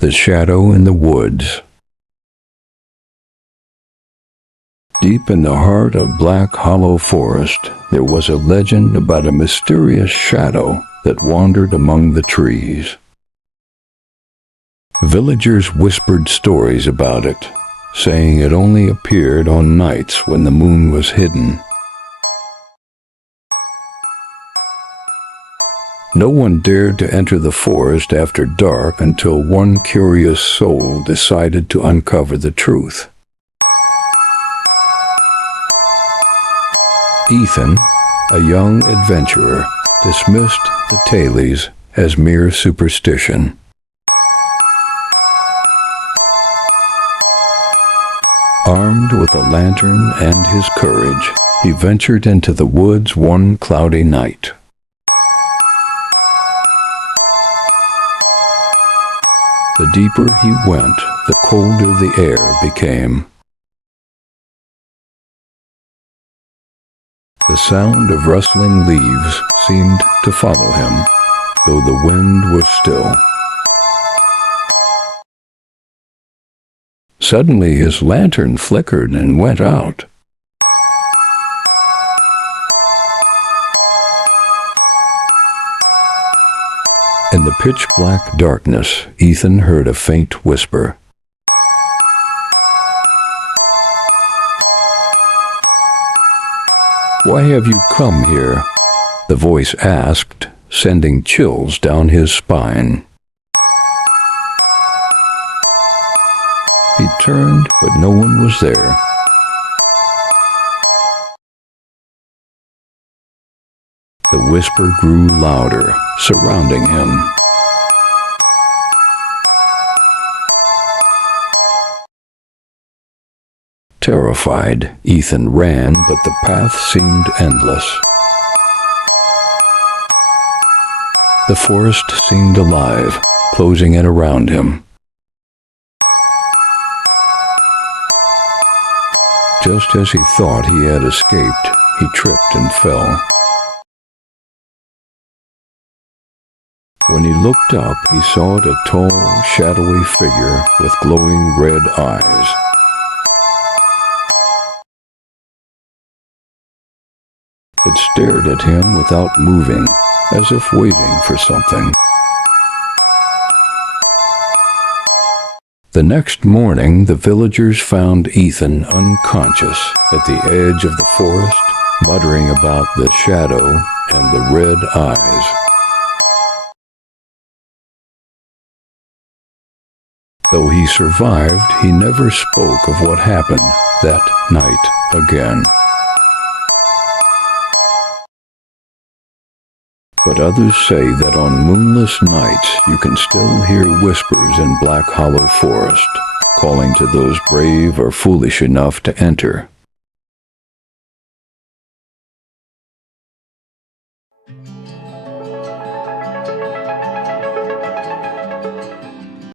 The Shadow in the Woods. Deep in the heart of Black Hollow Forest, there was a legend about a mysterious shadow that wandered among the trees. Villagers whispered stories about it, saying it only appeared on nights when the moon was hidden. No one dared to enter the forest after dark until one curious soul decided to uncover the truth. Ethan, a young adventurer, dismissed the tales as mere superstition. Armed with a lantern and his courage, he ventured into the woods one cloudy night. The deeper he went, the colder the air became. The sound of rustling leaves seemed to follow him, though the wind was still. Suddenly his lantern flickered and went out. In the pitch-black darkness, Ethan heard a faint whisper. "Why have you come here?" the voice asked, sending chills down his spine. He turned, but no one was there. The whisper grew louder, surrounding him. Terrified, Ethan ran, but the path seemed endless. The forest seemed alive, closing in around him. Just as he thought he had escaped, he tripped and fell. When he looked up, he saw a tall, shadowy figure with glowing red eyes. It stared at him without moving, as if waiting for something. The next morning, the villagers found Ethan unconscious at the edge of the forest, muttering about the shadow and the red eyes. Though he survived, he never spoke of what happened that night again. But others say that on moonless nights you can still hear whispers in Black Hollow Forest, calling to those brave or foolish enough to enter.